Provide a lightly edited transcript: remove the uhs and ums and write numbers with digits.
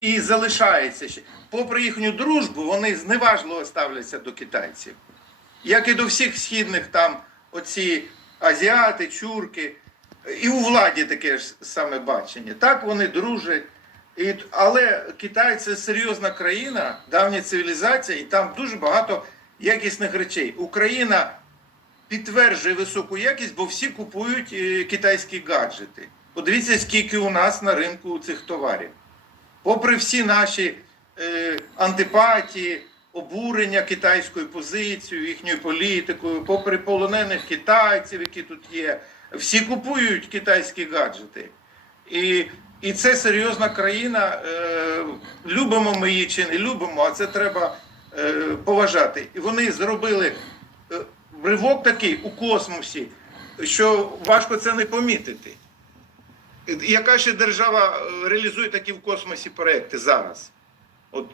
і залишається ще. Попри їхню дружбу, вони зневажливо ставляться до китайців. Як і до всіх східних там оці азіати, чурки. І у владі таке ж саме бачення. Так вони дружать. Але Китай – це серйозна країна, давня цивілізація, і там дуже багато якісних речей. Україна підтверджує високу якість, бо всі купують китайські гаджети. Подивіться, скільки у нас на ринку цих товарів. Попри всі наші антипатії, обурення китайською позицією, їхньою політикою, попри полонених китайців, які тут є, всі купують китайські гаджети. І це серйозна країна, любимо ми її чи не любимо, а це треба поважати. І вони зробили ривок такий у космосі, що важко це не помітити. Яка ще держава реалізує такі в космосі проекти зараз? От